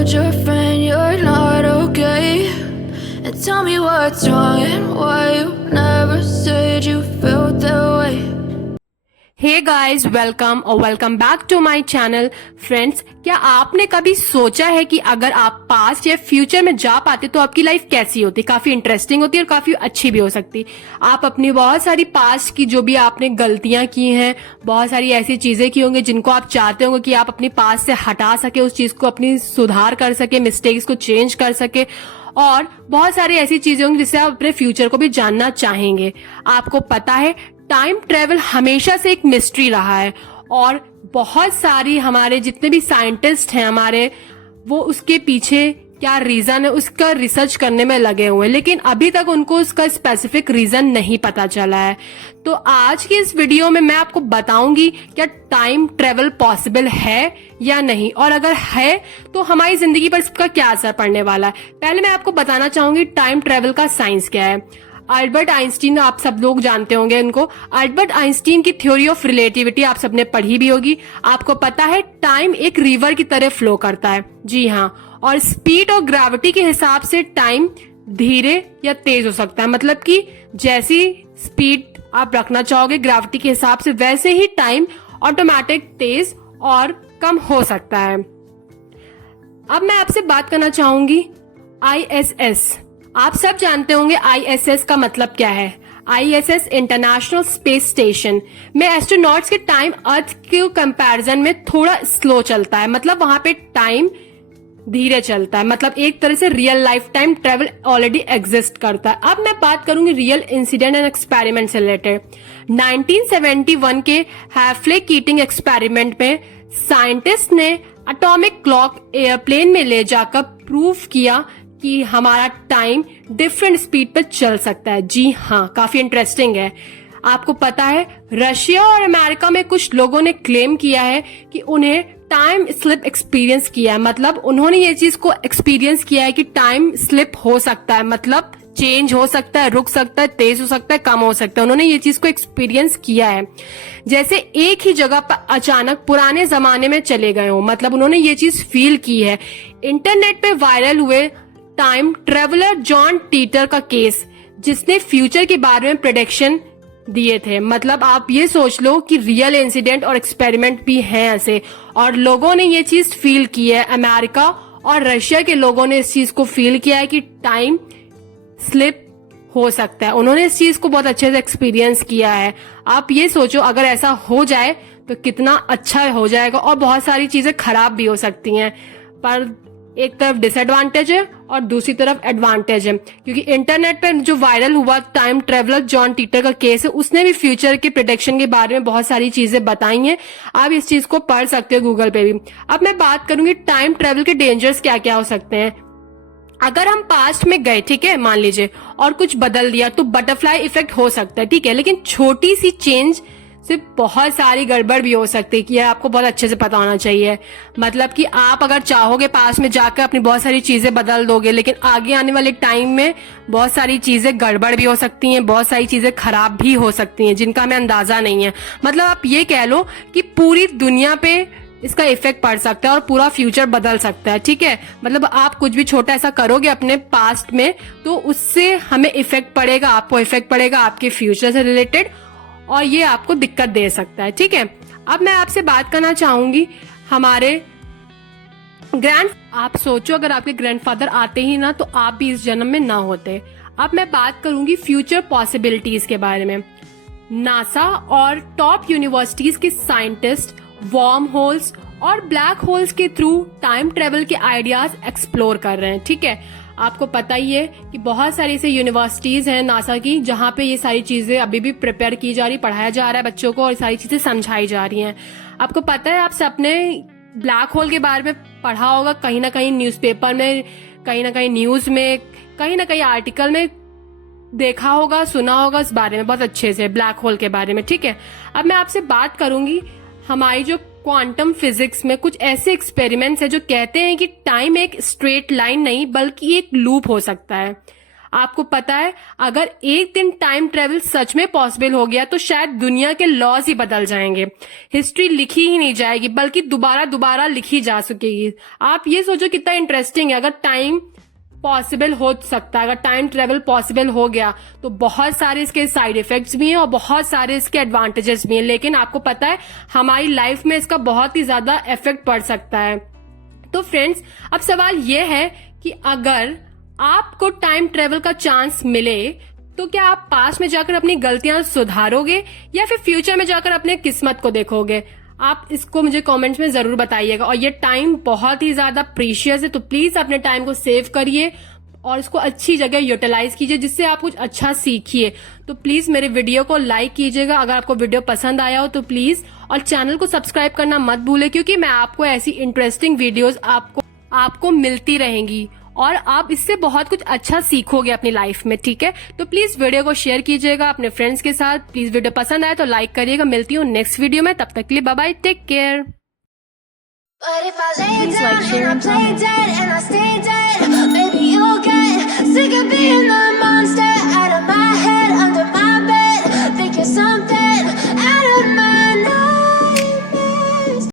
told your friend you're not okay, and tell me what's wrong and why you never said you felt that way. Hey guys, welcome और welcome back to my channel. Friends, क्या आपने कभी सोचा है कि अगर आप past या फ्यूचर में जा पाते तो आपकी लाइफ कैसी होती? काफी इंटरेस्टिंग होती और काफी अच्छी भी हो सकती। आप अपनी बहुत सारी पास्ट की जो भी आपने गलतियां की हैं, बहुत सारी ऐसी चीजें की होंगी जिनको आप चाहते होंगे कि आप अपनी पास्ट से हटा सके, उस चीज को अपनी सुधार कर सके, मिस्टेक्स को चेंज कर सके, और बहुत सारी ऐसी चीजें होंगी जिससे आप अपने फ्यूचर को भी जानना चाहेंगे। आपको पता है, टाइम ट्रेवल हमेशा से एक मिस्ट्री रहा है और बहुत सारी हमारे जितने भी साइंटिस्ट हैं हमारे, वो उसके पीछे क्या रीजन है उसका रिसर्च करने में लगे हुए हैं, लेकिन अभी तक उनको उसका स्पेसिफिक रीजन नहीं पता चला है। तो आज की इस वीडियो में मैं आपको बताऊंगी क्या टाइम ट्रेवल पॉसिबल है या नहीं, और अगर है तो हमारी जिंदगी पर इसका क्या असर पड़ने वाला है। पहले मैं आपको बताना चाहूंगी टाइम ट्रेवल का साइंस क्या है। अल्बर्ट आइंस्टीन, आप सब लोग जानते होंगे इनको। अल्बर्ट आइंस्टीन की थ्योरी ऑफ रिलेटिविटी आप सबने पढ़ी भी होगी। आपको पता है टाइम एक रिवर की तरह फ्लो करता है। जी हाँ, और स्पीड और ग्रेविटी के हिसाब से टाइम धीरे या तेज हो सकता है। मतलब कि जैसी स्पीड आप रखना चाहोगे ग्रेविटी के हिसाब से, वैसे ही टाइम ऑटोमेटिक तेज और कम हो सकता है। अब मैं आपसे बात करना चाहूंगी ISS। आप सब जानते होंगे ISS का मतलब क्या है। ISS इंटरनेशनल स्पेस स्टेशन में एस्ट्रोनॉट्स के टाइम अर्थ के कंपैरिजन में थोड़ा स्लो चलता है। मतलब वहां पे टाइम धीरे चलता है। मतलब एक तरह से real life time travel already exist करता है। अब मैं बात करूंगी रियल इंसिडेंट एंड एक्सपेरिमेंट से रिलेटेड। 1971 के हैफले कीटिंग एक्सपेरिमेंट में साइंटिस्ट ने एटॉमिक क्लॉक एयरप्लेन में ले जाकर प्रूव किया कि हमारा टाइम डिफरेंट स्पीड पर चल सकता है। जी हाँ, काफी इंटरेस्टिंग है। आपको पता है रशिया और अमेरिका में कुछ लोगों ने क्लेम किया है कि उन्हें टाइम स्लिप एक्सपीरियंस किया है। मतलब उन्होंने ये चीज को एक्सपीरियंस किया है कि टाइम स्लिप हो सकता है, मतलब चेंज हो सकता है, रुक सकता है, तेज हो सकता है, कम हो सकता है। उन्होंने ये चीज को एक्सपीरियंस किया है। जैसे एक ही जगह पर अचानक पुराने जमाने में चले गए हो, मतलब उन्होंने ये चीज फील की है। इंटरनेट पे वायरल हुए टाइम ट्रेवलर जॉन टीटर का केस, जिसने फ्यूचर के बारे में प्रेडिक्शन दिए थे। मतलब आप ये सोच लो कि रियल इंसिडेंट और एक्सपेरिमेंट भी हैं ऐसे, और लोगों ने ये चीज फील की है। अमेरिका और रशिया के लोगों ने इस चीज को फील किया है कि टाइम स्लिप हो सकता है। उन्होंने इस चीज को बहुत अच्छे से एक्सपीरियंस किया है। आप ये सोचो अगर ऐसा हो जाए तो कितना अच्छा हो जाएगा, और बहुत सारी चीजें खराब भी हो सकती हैं। पर एक तरफ डिसएडवांटेज है और दूसरी तरफ एडवांटेज है, क्योंकि इंटरनेट पर जो वायरल हुआ टाइम ट्रेवलर जॉन टीटर का केस है, उसने भी फ्यूचर के प्रेडिक्शन के बारे में बहुत सारी चीजें बताई हैं। आप इस चीज को पढ़ सकते हो गूगल पे भी। अब मैं बात करूंगी टाइम ट्रेवल के डेंजर्स क्या क्या हो सकते हैं। अगर हम पास्ट में गए, ठीक है, मान लीजिए, और कुछ बदल दिया तो बटरफ्लाई इफेक्ट हो सकता है, ठीक है, लेकिन छोटी सी चेंज से बहुत सारी गड़बड़ भी हो सकती है कि यह आपको बहुत अच्छे से पता होना चाहिए। मतलब कि आप अगर चाहोगे पास्ट में जाकर अपनी बहुत सारी चीजें बदल दोगे, लेकिन आगे आने वाले टाइम में बहुत सारी चीजें गड़बड़ भी हो सकती हैं, बहुत सारी चीजें खराब भी हो सकती हैं जिनका हमें अंदाजा नहीं है। मतलब आप ये कह लो कि पूरी दुनिया पे इसका इफेक्ट पड़ सकता है और पूरा फ्यूचर बदल सकता है, ठीक है। मतलब आप कुछ भी छोटा ऐसा करोगे अपने पास्ट में तो उससे हमें इफेक्ट पड़ेगा, आपको इफेक्ट पड़ेगा आपके फ्यूचर से रिलेटेड, और ये आपको दिक्कत दे सकता है, ठीक है। अब मैं आपसे बात करना चाहूंगी हमारे आप सोचो अगर आपके ग्रैंडफादर आते ही ना तो आप भी इस जन्म में ना होते। अब मैं बात करूंगी फ्यूचर पॉसिबिलिटीज के बारे में। नासा और टॉप यूनिवर्सिटीज के साइंटिस्ट वर्म होल्स और ब्लैक होल्स के थ्रू टाइम ट्रेवल के आइडियाज एक्सप्लोर कर रहे हैं, ठीक है। आपको पता ही है कि बहुत सारी ऐसे यूनिवर्सिटीज हैं नासा की जहां पे ये सारी चीजें अभी भी प्रिपेयर की जा रही, पढ़ाया जा रहा है बच्चों को, और सारी चीजें समझाई जा रही हैं। आपको पता है, आप सबने ब्लैक होल के बारे में पढ़ा होगा कहीं ना कहीं न्यूज़पेपर में, कहीं ना कहीं न्यूज में, कहीं ना कहीं आर्टिकल में देखा होगा, सुना होगा इस बारे में बहुत अच्छे से, ब्लैक होल के बारे में, ठीक है। अब मैं आपसे बात करूंगी हमारी जो क्वांटम फिजिक्स में कुछ ऐसे एक्सपेरिमेंट्स हैं जो कहते हैं कि टाइम एक स्ट्रेट लाइन नहीं बल्कि एक लूप हो सकता है। आपको पता है, अगर एक दिन टाइम ट्रेवल सच में पॉसिबल हो गया तो शायद दुनिया के लॉज ही बदल जाएंगे। हिस्ट्री लिखी ही नहीं जाएगी बल्कि दोबारा लिखी जा सकेगी। आप ये सोचो कितना इंटरेस्टिंग है। अगर टाइम पॉसिबल हो सकता है, अगर टाइम ट्रेवल पॉसिबल हो गया तो बहुत सारे इसके साइड इफेक्ट्स भी हैं और बहुत सारे इसके एडवांटेजेस भी हैं, लेकिन आपको पता है हमारी लाइफ में इसका बहुत ही ज्यादा इफेक्ट पड़ सकता है। तो फ्रेंड्स, अब सवाल ये है कि अगर आपको टाइम ट्रेवल का चांस मिले तो क्या आप पास्ट में जाकर अपनी गलतियां सुधारोगे या फिर फ्यूचर में जाकर अपने किस्मत को देखोगे? आप इसको मुझे कमेंट्स में जरूर बताइएगा। और ये टाइम बहुत ही ज्यादा प्रीशियस है, तो प्लीज अपने टाइम को सेव करिए और इसको अच्छी जगह यूटिलाइज कीजिए जिससे आप कुछ अच्छा सीखिए। तो प्लीज मेरे वीडियो को लाइक कीजिएगा अगर आपको वीडियो पसंद आया हो तो प्लीज, और चैनल को सब्सक्राइब करना मत भूले क्योंकि मैं आपको ऐसी इंटरेस्टिंग वीडियोस आपको मिलती रहेंगी और आप इससे बहुत कुछ अच्छा सीखोगे अपनी लाइफ में, ठीक है? तो प्लीज वीडियो को शेयर कीजिएगा अपने फ्रेंड्स के साथ। प्लीज वीडियो पसंद आए तो लाइक करिएगा। मिलती हूँ नेक्स्ट वीडियो में, तब तक के लिए bye bye, take care. But if I lay down and I play dead and I stay dead